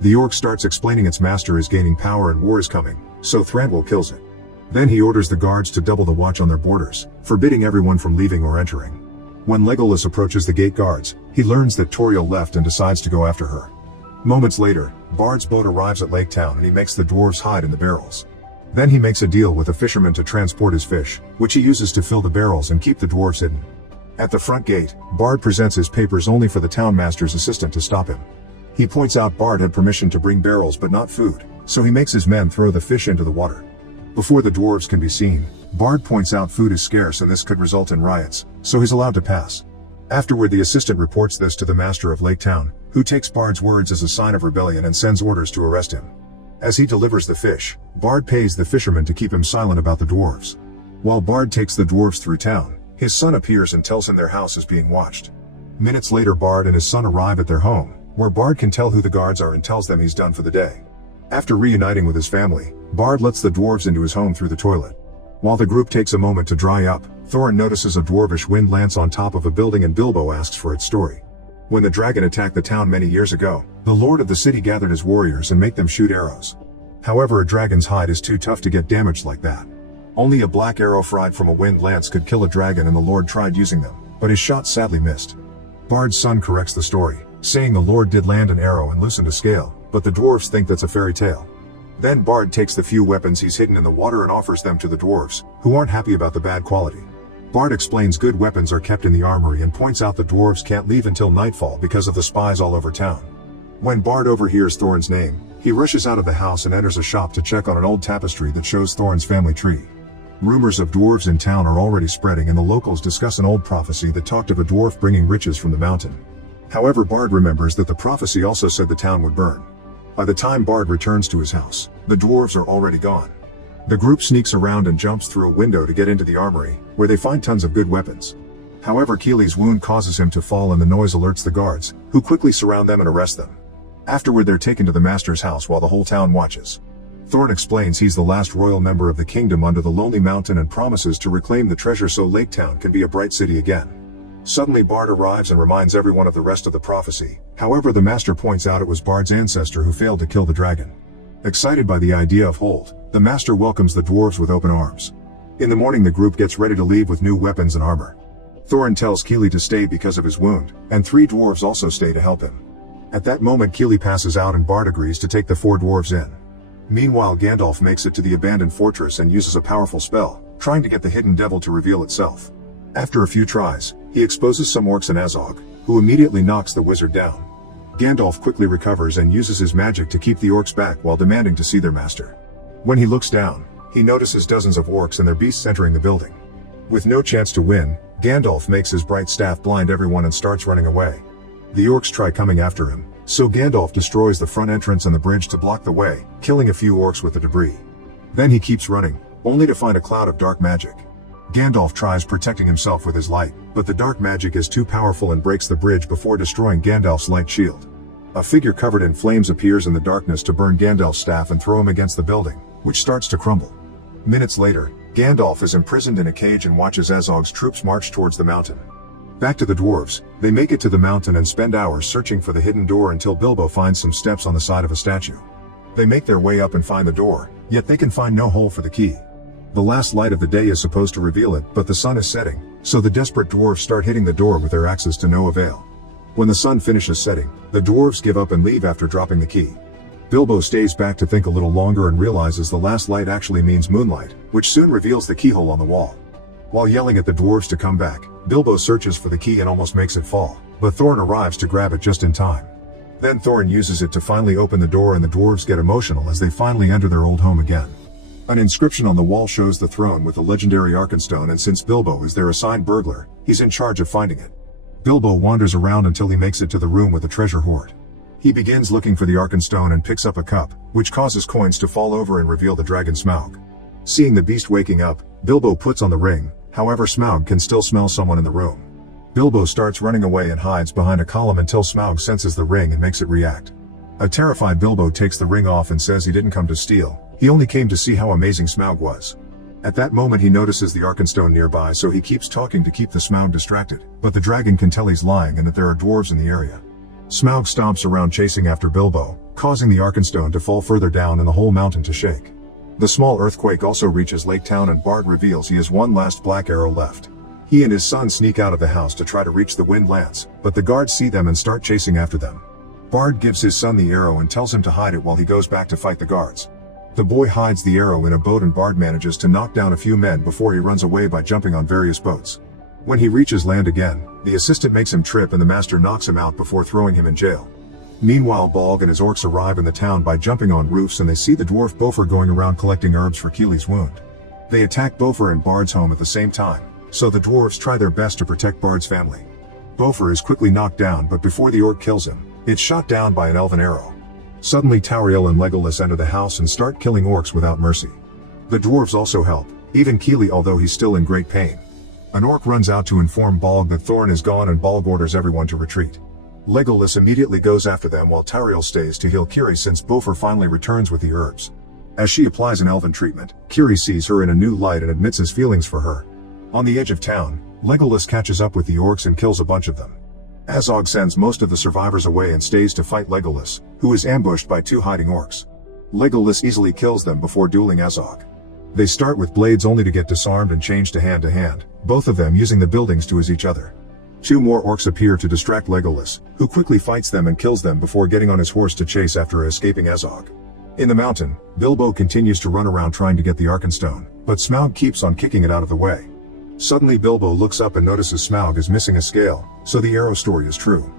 The orc starts explaining its master is gaining power and war is coming, so Thranduil kills it. Then he orders the guards to double the watch on their borders, forbidding everyone from leaving or entering. When Legolas approaches the gate guards, he learns that Tauriel left and decides to go after her. Moments later, Bard's boat arrives at Lake Town and he makes the dwarves hide in the barrels. Then he makes a deal with a fisherman to transport his fish, which he uses to fill the barrels and keep the dwarves hidden. At the front gate, Bard presents his papers only for the townmaster's assistant to stop him. He points out Bard had permission to bring barrels but not food, so he makes his men throw the fish into the water. Before the dwarves can be seen, Bard points out food is scarce and this could result in riots, so he's allowed to pass. Afterward the assistant reports this to the master of Lake Town, who takes Bard's words as a sign of rebellion and sends orders to arrest him. As he delivers the fish, Bard pays the fisherman to keep him silent about the dwarves. While Bard takes the dwarves through town, his son appears and tells him their house is being watched. Minutes later Bard and his son arrive at their home, where Bard can tell who the guards are and tells them he's done for the day. After reuniting with his family, Bard lets the dwarves into his home through the toilet. While the group takes a moment to dry up, Thorin notices a dwarvish wind lance on top of a building and Bilbo asks for its story. When the dragon attacked the town many years ago, the lord of the city gathered his warriors and made them shoot arrows. However, a dragon's hide is too tough to get damaged like that. Only a black arrow fried from a wind lance could kill a dragon and the lord tried using them, but his shot sadly missed. Bard's son corrects the story, saying the lord did land an arrow and loosened a scale, but the dwarves think that's a fairy tale. Then Bard takes the few weapons he's hidden in the water and offers them to the dwarves, who aren't happy about the bad quality. Bard explains good weapons are kept in the armory and points out the dwarves can't leave until nightfall because of the spies all over town. When Bard overhears Thorin's name, he rushes out of the house and enters a shop to check on an old tapestry that shows Thorin's family tree. Rumors of dwarves in town are already spreading and the locals discuss an old prophecy that talked of a dwarf bringing riches from the mountain. However, Bard remembers that the prophecy also said the town would burn. By the time Bard returns to his house, the dwarves are already gone. The group sneaks around and jumps through a window to get into the armory, where they find tons of good weapons. However, Kili's wound causes him to fall and the noise alerts the guards, who quickly surround them and arrest them. Afterward they're taken to the master's house while the whole town watches. Thorin explains he's the last royal member of the kingdom under the Lonely Mountain and promises to reclaim the treasure so Lake Town can be a bright city again. Suddenly Bard arrives and reminds everyone of the rest of the prophecy. However, the master points out it was Bard's ancestor who failed to kill the dragon. Excited by the idea of Hold, the master welcomes the dwarves with open arms. In the morning the group gets ready to leave with new weapons and armor. Thorin tells Keely to stay because of his wound, and 3 dwarves also stay to help him. At that moment Keely passes out and Bard agrees to take the 4 dwarves in. Meanwhile Gandalf makes it to the abandoned fortress and uses a powerful spell, trying to get the hidden devil to reveal itself. After a few tries, he exposes some orcs and Azog, who immediately knocks the wizard down. Gandalf quickly recovers and uses his magic to keep the orcs back while demanding to see their master. When he looks down, he notices dozens of orcs and their beasts entering the building. With no chance to win, Gandalf makes his bright staff blind everyone and starts running away. The orcs try coming after him, so Gandalf destroys the front entrance and the bridge to block the way, killing a few orcs with the debris. Then he keeps running, only to find a cloud of dark magic. Gandalf tries protecting himself with his light, but the dark magic is too powerful and breaks the bridge before destroying Gandalf's light shield. A figure covered in flames appears in the darkness to burn Gandalf's staff and throw him against the building, which starts to crumble. Minutes later, Gandalf is imprisoned in a cage and watches Azog's troops march towards the mountain. Back to the dwarves, they make it to the mountain and spend hours searching for the hidden door until Bilbo finds some steps on the side of a statue. They make their way up and find the door, yet they can find no hole for the key. The last light of the day is supposed to reveal it, but the sun is setting, so the desperate dwarves start hitting the door with their axes to no avail. When the sun finishes setting, the dwarves give up and leave after dropping the key. Bilbo stays back to think a little longer and realizes the last light actually means moonlight, which soon reveals the keyhole on the wall. While yelling at the dwarves to come back, Bilbo searches for the key and almost makes it fall, but Thorin arrives to grab it just in time. Then Thorin uses it to finally open the door and the dwarves get emotional as they finally enter their old home again. An inscription on the wall shows the throne with the legendary Arkenstone, and since Bilbo is their assigned burglar, he's in charge of finding it. Bilbo wanders around until he makes it to the room with the treasure hoard. He begins looking for the Arkenstone and picks up a cup, which causes coins to fall over and reveal the dragon Smaug. Seeing the beast waking up, Bilbo puts on the ring, however Smaug can still smell someone in the room. Bilbo starts running away and hides behind a column until Smaug senses the ring and makes it react. A terrified Bilbo takes the ring off and says he didn't come to steal, he only came to see how amazing Smaug was. At that moment he notices the Arkenstone nearby, so he keeps talking to keep the Smaug distracted, but the dragon can tell he's lying and that there are dwarves in the area. Smaug stomps around chasing after Bilbo, causing the Arkenstone to fall further down and the whole mountain to shake. The small earthquake also reaches Lake Town and Bard reveals he has one last black arrow left. He and his son sneak out of the house to try to reach the Wind Lance, but the guards see them and start chasing after them. Bard gives his son the arrow and tells him to hide it while he goes back to fight the guards. The boy hides the arrow in a boat and Bard manages to knock down a few men before he runs away by jumping on various boats. When he reaches land again, the assistant makes him trip and the master knocks him out before throwing him in jail. Meanwhile Bolg and his orcs arrive in the town by jumping on roofs and they see the dwarf Bofur going around collecting herbs for Keely's wound. They attack Bofur and Bard's home at the same time, so the dwarves try their best to protect Bard's family. Bofur is quickly knocked down, but before the orc kills him, it's shot down by an elven arrow. Suddenly Tauriel and Legolas enter the house and start killing orcs without mercy. The dwarves also help, even Keely, although he's still in great pain. An orc runs out to inform Bolg that Thorin is gone and Bolg orders everyone to retreat. Legolas immediately goes after them while Tauriel stays to heal Ciri since Bofur finally returns with the herbs. As she applies an elven treatment, Ciri sees her in a new light and admits his feelings for her. On the edge of town, Legolas catches up with the orcs and kills a bunch of them. Azog sends most of the survivors away and stays to fight Legolas, who is ambushed by 2 hiding orcs. Legolas easily kills them before dueling Azog. They start with blades only to get disarmed and change to hand, both of them using the buildings to as each other. 2 more orcs appear to distract Legolas, who quickly fights them and kills them before getting on his horse to chase after escaping Azog. In the mountain, Bilbo continues to run around trying to get the Arkenstone, but Smaug keeps on kicking it out of the way. Suddenly Bilbo looks up and notices Smaug is missing a scale, so the arrow story is true.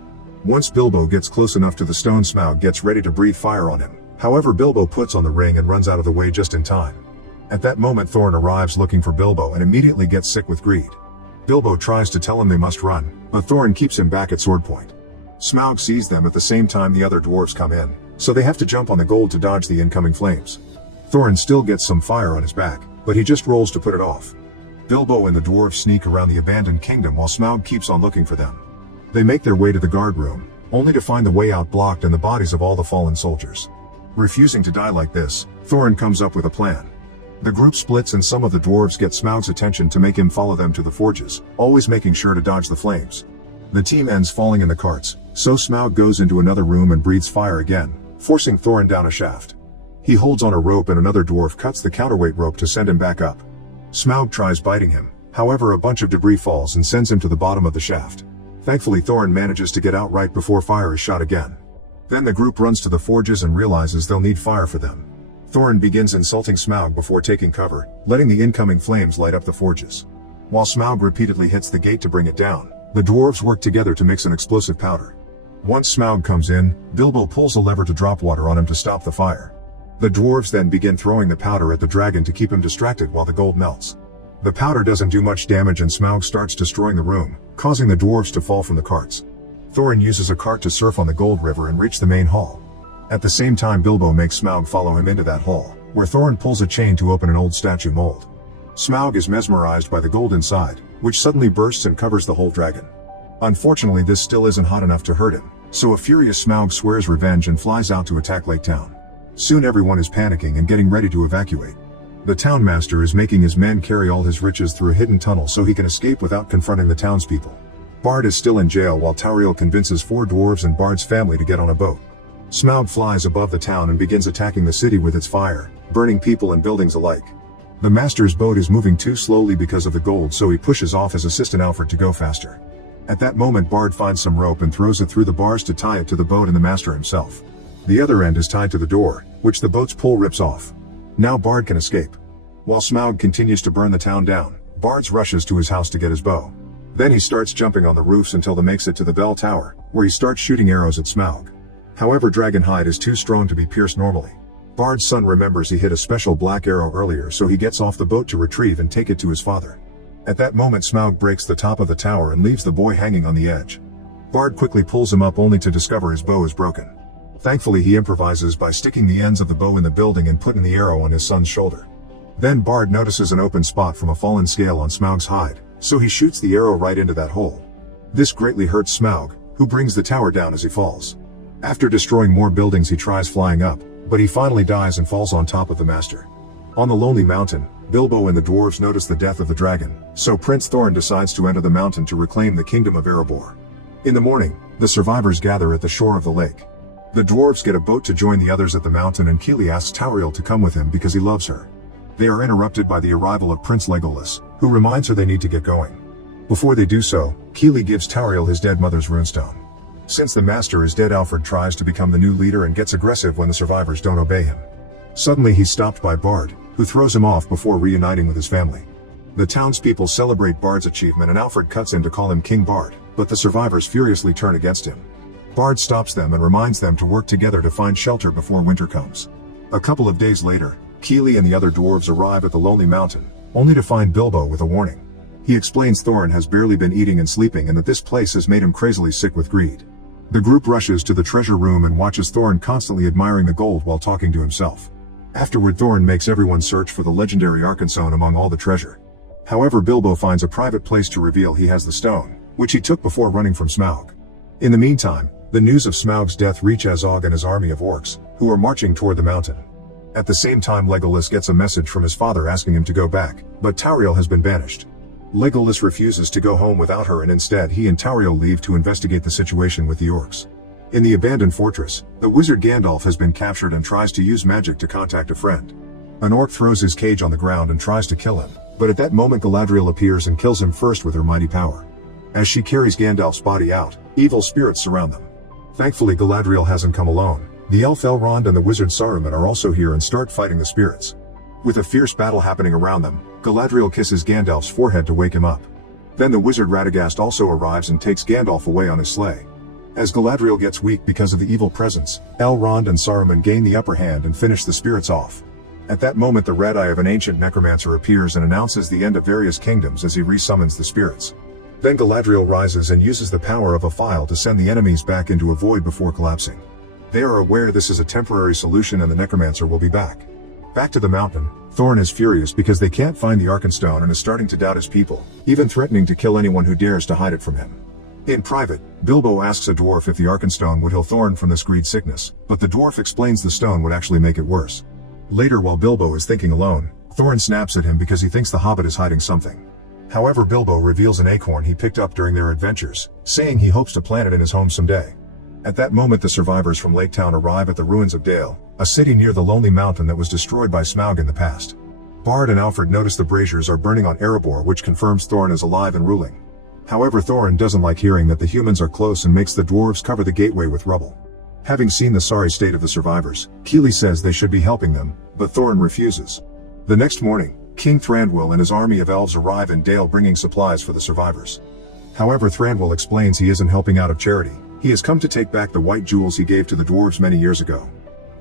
Once Bilbo gets close enough to the stone, Smaug gets ready to breathe fire on him. However, Bilbo puts on the ring and runs out of the way just in time. At that moment Thorin arrives looking for Bilbo and immediately gets sick with greed. Bilbo tries to tell him they must run, but Thorin keeps him back at sword point. Smaug sees them at the same time the other dwarves come in, so they have to jump on the gold to dodge the incoming flames. Thorin still gets some fire on his back, but he just rolls to put it off. Bilbo and the dwarves sneak around the abandoned kingdom while Smaug keeps on looking for them. They make their way to the guard room, only to find the way out blocked and the bodies of all the fallen soldiers. Refusing to die like this, Thorin comes up with a plan. The group splits and some of the dwarves get Smaug's attention to make him follow them to the forges, always making sure to dodge the flames. The team ends falling in the carts, so Smaug goes into another room and breathes fire again, forcing Thorin down a shaft. He holds on a rope and another dwarf cuts the counterweight rope to send him back up. Smaug tries biting him, however a bunch of debris falls and sends him to the bottom of the shaft. Thankfully Thorin manages to get out right before fire is shot again. Then the group runs to the forges and realizes they'll need fire for them. Thorin begins insulting Smaug before taking cover, letting the incoming flames light up the forges. While Smaug repeatedly hits the gate to bring it down, the dwarves work together to mix an explosive powder. Once Smaug comes in, Bilbo pulls a lever to drop water on him to stop the fire. The dwarves then begin throwing the powder at the dragon to keep him distracted while the gold melts. The powder doesn't do much damage and Smaug starts destroying the room, causing the dwarves to fall from the carts. Thorin uses a cart to surf on the gold river and reach the main hall. At the same time Bilbo makes Smaug follow him into that hall, where Thorin pulls a chain to open an old statue mold. Smaug is mesmerized by the gold inside, which suddenly bursts and covers the whole dragon. Unfortunately this still isn't hot enough to hurt him, so a furious Smaug swears revenge and flies out to attack Lake Town. Soon everyone is panicking and getting ready to evacuate. The town master is making his men carry all his riches through a hidden tunnel so he can escape without confronting the townspeople. Bard is still in jail while Tauriel convinces 4 dwarves and Bard's family to get on a boat. Smaug flies above the town and begins attacking the city with its fire, burning people and buildings alike. The master's boat is moving too slowly because of the gold, so he pushes off his assistant Alfred to go faster. At that moment Bard finds some rope and throws it through the bars to tie it to the boat and the master himself. The other end is tied to the door, which the boat's pull rips off. Now Bard can escape. While Smaug continues to burn the town down, Bard rushes to his house to get his bow. Then he starts jumping on the roofs until he makes it to the bell tower, where he starts shooting arrows at Smaug. However, dragonhide is too strong to be pierced normally. Bard's son remembers he hit a special black arrow earlier, so he gets off the boat to retrieve and take it to his father. At that moment Smaug breaks the top of the tower and leaves the boy hanging on the edge. Bard quickly pulls him up only to discover his bow is broken. Thankfully he improvises by sticking the ends of the bow in the building and putting the arrow on his son's shoulder. Then Bard notices an open spot from a fallen scale on Smaug's hide, so he shoots the arrow right into that hole. This greatly hurts Smaug, who brings the tower down as he falls. After destroying more buildings he tries flying up, but he finally dies and falls on top of the master. On the lonely mountain, Bilbo and the dwarves notice the death of the dragon, so Prince Thorin decides to enter the mountain to reclaim the kingdom of Erebor. In the morning, the survivors gather at the shore of the lake. The dwarves get a boat to join the others at the mountain and Keely asks Tauriel to come with him because he loves her. They are interrupted by the arrival of Prince Legolas, who reminds her they need to get going. Before they do so, Keely gives Tauriel his dead mother's runestone. Since the master is dead, Alfred tries to become the new leader and gets aggressive when the survivors don't obey him. Suddenly he's stopped by Bard, who throws him off before reuniting with his family. The townspeople celebrate Bard's achievement and Alfred cuts in to call him King Bard, but the survivors furiously turn against him. Bard stops them and reminds them to work together to find shelter before winter comes. A couple of days later, Keely and the other dwarves arrive at the lonely mountain, only to find Bilbo with a warning. He explains Thorin has barely been eating and sleeping and that this place has made him crazily sick with greed. The group rushes to the treasure room and watches Thorin constantly admiring the gold while talking to himself. Afterward Thorin makes everyone search for the legendary Arkenstone among all the treasure. However, Bilbo finds a private place to reveal he has the stone, which he took before running from Smaug. In the meantime, the news of Smaug's death reach Azog and his army of orcs, who are marching toward the mountain. At the same time Legolas gets a message from his father asking him to go back, but Tauriel has been banished. Legolas refuses to go home without her and instead he and Tauriel leave to investigate the situation with the orcs. In the abandoned fortress, the wizard Gandalf has been captured and tries to use magic to contact a friend. An orc throws his cage on the ground and tries to kill him, but at that moment Galadriel appears and kills him first with her mighty power. As she carries Gandalf's body out, evil spirits surround them. Thankfully Galadriel hasn't come alone. The elf Elrond and the wizard Saruman are also here and start fighting the spirits. With a fierce battle happening around them, Galadriel kisses Gandalf's forehead to wake him up. Then the wizard Radagast also arrives and takes Gandalf away on his sleigh. As Galadriel gets weak because of the evil presence, Elrond and Saruman gain the upper hand and finish the spirits off. At that moment the red eye of an ancient necromancer appears and announces the end of various kingdoms as he resummons the spirits. Then Galadriel rises and uses the power of a file to send the enemies back into a void before collapsing. They are aware this is a temporary solution and the necromancer will be back. Back to the mountain, Thorin is furious because they can't find the Arkenstone and is starting to doubt his people, even threatening to kill anyone who dares to hide it from him. In private, Bilbo asks a dwarf if the Arkenstone would heal Thorin from this greed sickness, but the dwarf explains the stone would actually make it worse. Later, while Bilbo is thinking alone, Thorin snaps at him because he thinks the Hobbit is hiding something. However, Bilbo reveals an acorn he picked up during their adventures, saying he hopes to plant it in his home someday. At that moment, the survivors from Lake Town arrive at the ruins of Dale, a city near the Lonely Mountain that was destroyed by Smaug in the past. Bard and Alfred notice the braziers are burning on Erebor, which confirms Thorin is alive and ruling. However, Thorin doesn't like hearing that the humans are close and makes the dwarves cover the gateway with rubble. Having seen the sorry state of the survivors, Keely says they should be helping them, but Thorin refuses. The next morning, King Thranduil and his army of elves arrive in Dale bringing supplies for the survivors. However, Thranduil explains he isn't helping out of charity. He has come to take back the white jewels he gave to the dwarves many years ago.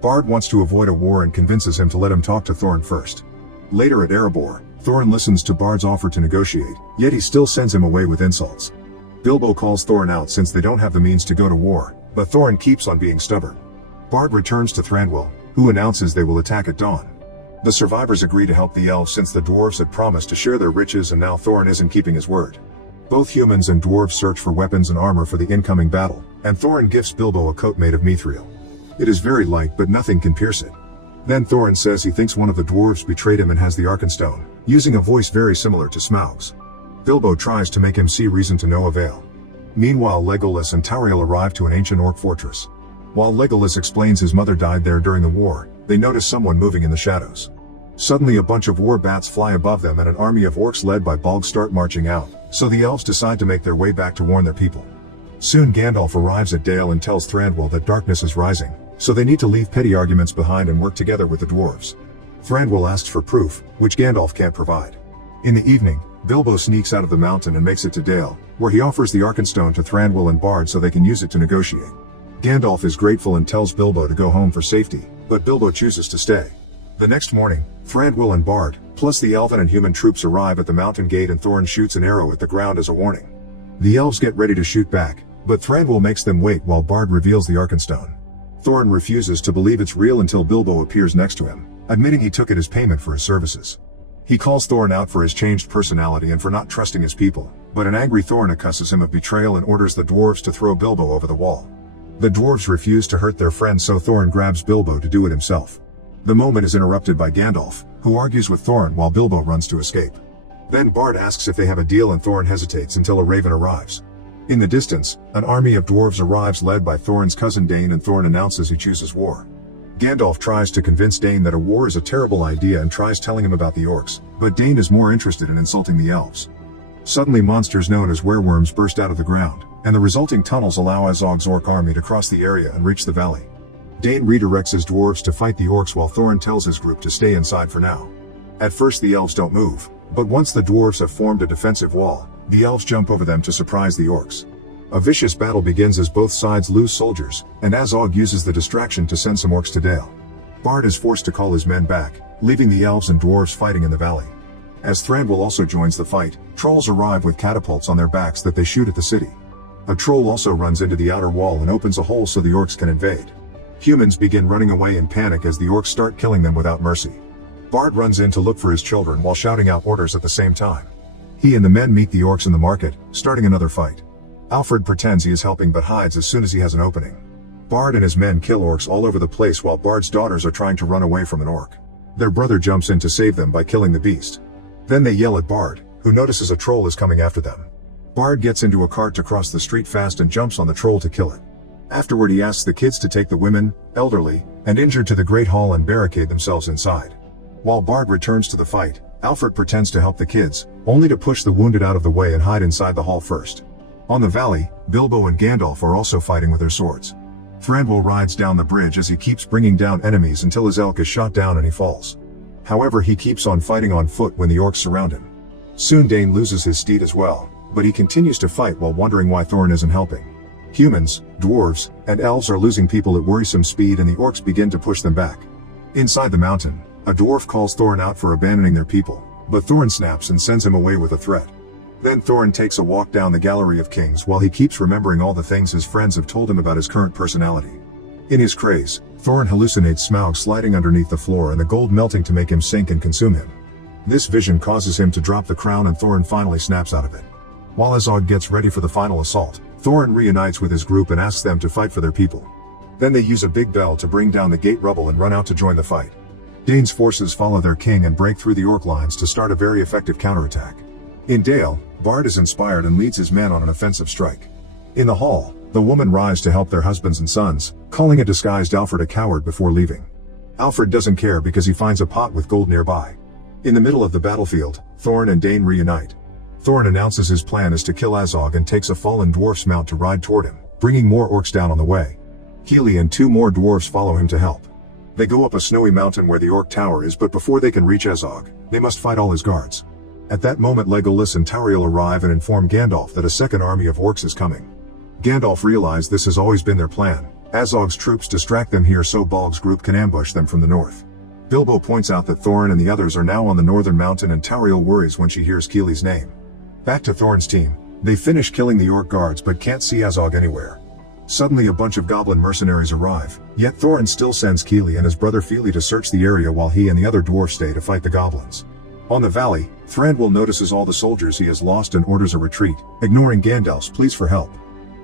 Bard wants to avoid a war and convinces him to let him talk to Thorin first. Later at Erebor, Thorin listens to Bard's offer to negotiate, yet he still sends him away with insults. Bilbo calls Thorin out since they don't have the means to go to war, but Thorin keeps on being stubborn. Bard returns to Thranduil, who announces they will attack at dawn. The survivors agree to help the elves since the dwarves had promised to share their riches, and now Thorin isn't keeping his word. Both humans and dwarves search for weapons and armor for the incoming battle, and Thorin gifts Bilbo a coat made of mithril. It is very light, but nothing can pierce it. Then Thorin says he thinks one of the dwarves betrayed him and has the Arkenstone, using a voice very similar to Smaug's. Bilbo tries to make him see reason to no avail. Meanwhile, Legolas and Tauriel arrive to an ancient orc fortress. While Legolas explains his mother died there during the war, they notice someone moving in the shadows. Suddenly a bunch of war bats fly above them and an army of orcs led by Bolg start marching out, so the elves decide to make their way back to warn their people. Soon Gandalf arrives at Dale and tells Thranduil that darkness is rising, so they need to leave petty arguments behind and work together with the dwarves. Thranduil asks for proof, which Gandalf can't provide. In the evening, Bilbo sneaks out of the mountain and makes it to Dale, where he offers the Arkenstone to Thranduil and Bard so they can use it to negotiate. Gandalf is grateful and tells Bilbo to go home for safety, but Bilbo chooses to stay. The next morning, Thranduil and Bard, plus the elven and human troops arrive at the mountain gate and Thorin shoots an arrow at the ground as a warning. The elves get ready to shoot back, but Thranduil makes them wait while Bard reveals the Arkenstone. Thorin refuses to believe it's real until Bilbo appears next to him, admitting he took it as payment for his services. He calls Thorin out for his changed personality and for not trusting his people, but an angry Thorin accuses him of betrayal and orders the dwarves to throw Bilbo over the wall. The dwarves refuse to hurt their friend, so Thorin grabs Bilbo to do it himself. The moment is interrupted by Gandalf, who argues with Thorin while Bilbo runs to escape. Then Bard asks if they have a deal and Thorin hesitates until a raven arrives. In the distance, an army of dwarves arrives led by Thorin's cousin Dain, and Thorin announces he chooses war. Gandalf tries to convince Dain that a war is a terrible idea and tries telling him about the orcs, but Dain is more interested in insulting the elves. Suddenly monsters known as wereworms burst out of the ground, and the resulting tunnels allow Azog's orc army to cross the area and reach the valley. Dain redirects his dwarves to fight the orcs while Thorin tells his group to stay inside for now. At first the elves don't move, but once the dwarves have formed a defensive wall, the elves jump over them to surprise the orcs. A vicious battle begins as both sides lose soldiers, and Azog uses the distraction to send some orcs to Dale. Bard is forced to call his men back, leaving the elves and dwarves fighting in the valley. As Thranduil also joins the fight, trolls arrive with catapults on their backs that they shoot at the city. A troll also runs into the outer wall and opens a hole so the orcs can invade. Humans begin running away in panic as the orcs start killing them without mercy. Bard runs in to look for his children while shouting out orders at the same time. He and the men meet the orcs in the market, starting another fight. Alfred pretends he is helping but hides as soon as he has an opening. Bard and his men kill orcs all over the place while Bard's daughters are trying to run away from an orc. Their brother jumps in to save them by killing the beast. Then they yell at Bard, who notices a troll is coming after them. Bard gets into a cart to cross the street fast and jumps on the troll to kill it. Afterward he asks the kids to take the women, elderly, and injured to the Great Hall and barricade themselves inside. While Bard returns to the fight, Alfred pretends to help the kids, only to push the wounded out of the way and hide inside the hall first. On the valley, Bilbo and Gandalf are also fighting with their swords. Thranduil rides down the bridge as he keeps bringing down enemies until his elk is shot down and he falls. However, he keeps on fighting on foot when the orcs surround him. Soon Dain loses his steed as well, but he continues to fight while wondering why Thorin isn't helping. Humans, dwarves, and elves are losing people at worrisome speed and the orcs begin to push them back. Inside the mountain, a dwarf calls Thorin out for abandoning their people, but Thorin snaps and sends him away with a threat. Then Thorin takes a walk down the Gallery of Kings while he keeps remembering all the things his friends have told him about his current personality. In his craze, Thorin hallucinates Smaug sliding underneath the floor and the gold melting to make him sink and consume him. This vision causes him to drop the crown and Thorin finally snaps out of it. While Azog gets ready for the final assault, Thorin reunites with his group and asks them to fight for their people. Then they use a big bell to bring down the gate rubble and run out to join the fight. Dane's forces follow their king and break through the orc lines to start a very effective counterattack. In Dale, Bard is inspired and leads his men on an offensive strike. In the hall, the women rise to help their husbands and sons, calling a disguised Alfred a coward before leaving. Alfred doesn't care because he finds a pot with gold nearby. In the middle of the battlefield, Thorin and Dane reunite. Thorin announces his plan is to kill Azog and takes a fallen dwarf's mount to ride toward him, bringing more orcs down on the way. Keely and 2 more dwarves follow him to help. They go up a snowy mountain where the orc tower is, but before they can reach Azog, they must fight all his guards. At that moment Legolas and Tauriel arrive and inform Gandalf that a second army of orcs is coming. Gandalf realizes this has always been their plan. Azog's troops distract them here so Bolg's group can ambush them from the north. Bilbo points out that Thorin and the others are now on the northern mountain, and Tauriel worries when she hears Keely's name. Back to Thorin's team. They finish killing the orc guards but can't see Azog anywhere. Suddenly a bunch of goblin mercenaries arrive, yet Thorin still sends Keely and his brother Fili to search the area while he and the other dwarves stay to fight the goblins. On the valley, Thranduil notices all the soldiers he has lost and orders a retreat, ignoring Gandalf's pleas for help.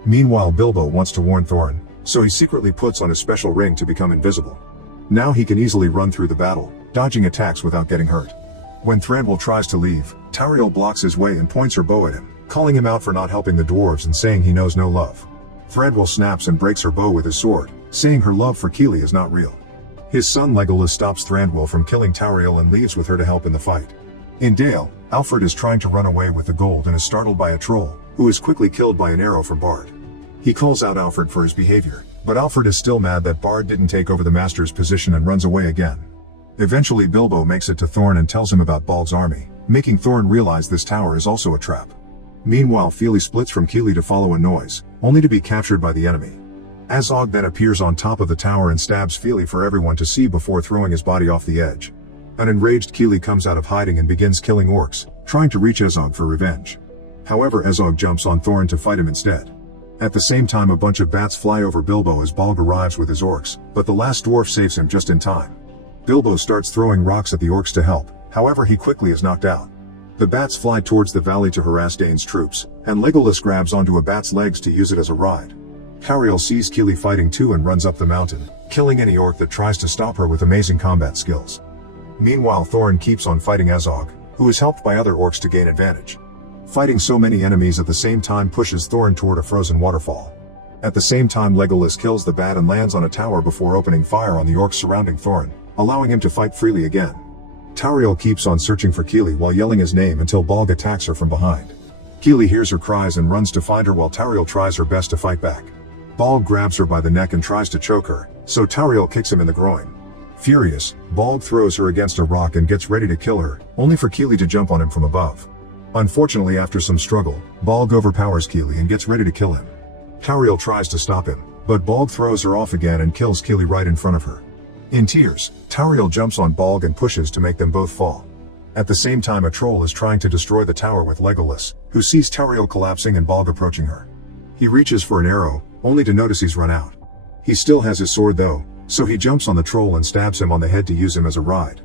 Meanwhile Bilbo wants to warn Thorin, so he secretly puts on his special ring to become invisible. Now he can easily run through the battle, dodging attacks without getting hurt. When Thranduil tries to leave, Tauriel blocks his way and points her bow at him, calling him out for not helping the dwarves and saying he knows no love. Thranduil snaps and breaks her bow with his sword, saying her love for Keely is not real. His son Legolas stops Thranduil from killing Tauriel and leaves with her to help in the fight. In Dale, Alfred is trying to run away with the gold and is startled by a troll, who is quickly killed by an arrow from Bard. He calls out Alfred for his behavior, but Alfred is still mad that Bard didn't take over the master's position and runs away again. Eventually Bilbo makes it to Thorin and tells him about Bolg's army, making Thorin realize this tower is also a trap. Meanwhile Fili splits from Keely to follow a noise, only to be captured by the enemy. Azog then appears on top of the tower and stabs Fili for everyone to see before throwing his body off the edge. An enraged Keely comes out of hiding and begins killing orcs, trying to reach Azog for revenge. However, Azog jumps on Thorin to fight him instead. At the same time a bunch of bats fly over Bilbo as Bolg arrives with his orcs, but the last dwarf saves him just in time. Bilbo starts throwing rocks at the orcs to help, however he quickly is knocked out. The bats fly towards the valley to harass Dane's troops, and Legolas grabs onto a bat's legs to use it as a ride. Tauriel sees Keely fighting too and runs up the mountain, killing any orc that tries to stop her with amazing combat skills. Meanwhile Thorin keeps on fighting Azog, who is helped by other orcs to gain advantage. Fighting so many enemies at the same time pushes Thorin toward a frozen waterfall. At the same time Legolas kills the bat and lands on a tower before opening fire on the orcs surrounding Thorin, allowing him to fight freely again. Tauriel keeps on searching for Keely while yelling his name until Bolg attacks her from behind. Keely hears her cries and runs to find her while Tauriel tries her best to fight back. Bolg grabs her by the neck and tries to choke her, so Tauriel kicks him in the groin. Furious, Bolg throws her against a rock and gets ready to kill her, only for Keely to jump on him from above. Unfortunately, after some struggle, Bolg overpowers Keely and gets ready to kill him. Tauriel tries to stop him, but Bolg throws her off again and kills Keely right in front of her. In tears, Tauriel jumps on Bolg and pushes to make them both fall. At the same time a troll is trying to destroy the tower with Legolas, who sees Tauriel collapsing and Bolg approaching her. He reaches for an arrow, only to notice he's run out. He still has his sword though, so he jumps on the troll and stabs him on the head to use him as a ride.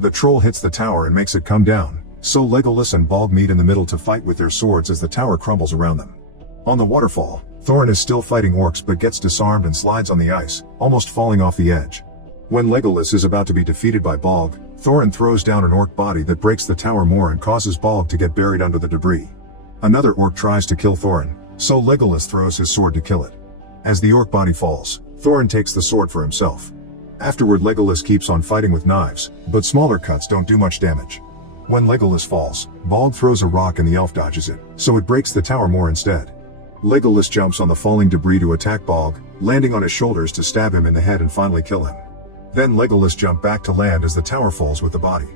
The troll hits the tower and makes it come down, so Legolas and Bolg meet in the middle to fight with their swords as the tower crumbles around them. On the waterfall, Thorin is still fighting orcs but gets disarmed and slides on the ice, almost falling off the edge. When Legolas is about to be defeated by Bolg, Thorin throws down an orc body that breaks the tower more and causes Bolg to get buried under the debris. Another orc tries to kill Thorin, so Legolas throws his sword to kill it. As the orc body falls, Thorin takes the sword for himself. Afterward Legolas keeps on fighting with knives, but smaller cuts don't do much damage. When Legolas falls, Bolg throws a rock and the elf dodges it, so it breaks the tower more instead. Legolas jumps on the falling debris to attack Bolg, landing on his shoulders to stab him in the head and finally kill him. Then Legolas jumps back to land as the tower falls with the body.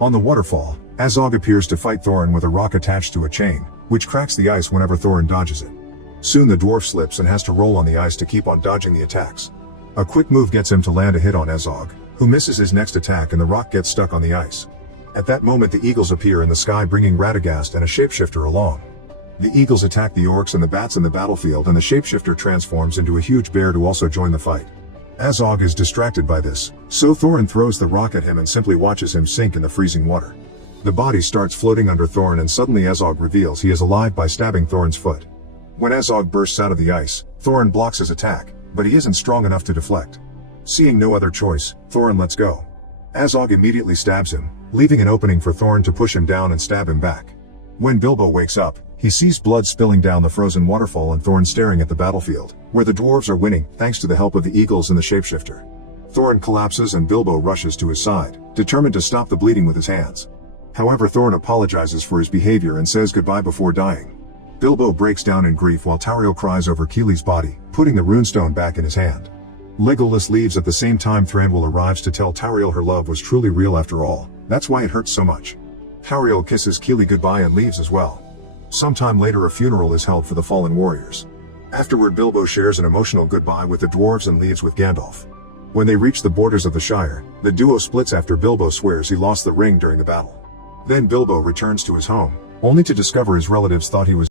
On the waterfall, Azog appears to fight Thorin with a rock attached to a chain, which cracks the ice whenever Thorin dodges it. Soon the dwarf slips and has to roll on the ice to keep on dodging the attacks. A quick move gets him to land a hit on Azog, who misses his next attack and the rock gets stuck on the ice. At that moment the eagles appear in the sky bringing Radagast and a shapeshifter along. The eagles attack the orcs and the bats in the battlefield and the shapeshifter transforms into a huge bear to also join the fight. Azog is distracted by this, so Thorin throws the rock at him and simply watches him sink in the freezing water. The body starts floating under Thorin and suddenly Azog reveals he is alive by stabbing Thorin's foot. When Azog bursts out of the ice, Thorin blocks his attack, but he isn't strong enough to deflect. Seeing no other choice, Thorin lets go. Azog immediately stabs him, leaving an opening for Thorin to push him down and stab him back. When Bilbo wakes up, he sees blood spilling down the frozen waterfall and Thorin staring at the battlefield, where the dwarves are winning thanks to the help of the eagles and the shapeshifter. Thorin collapses and Bilbo rushes to his side, determined to stop the bleeding with his hands. However, Thorin apologizes for his behavior and says goodbye before dying. Bilbo breaks down in grief while Tauriel cries over Keely's body, putting the runestone back in his hand. Legolas leaves at the same time Thranduil arrives to tell Tauriel her love was truly real after all. That's why it hurts so much. Tauriel kisses Keely goodbye and leaves as well. Sometime later a funeral is held for the fallen warriors. Afterward Bilbo shares an emotional goodbye with the dwarves and leaves with Gandalf. When they reach the borders of the Shire, the duo splits after Bilbo swears he lost the ring during the battle. Then Bilbo returns to his home, only to discover his relatives thought he was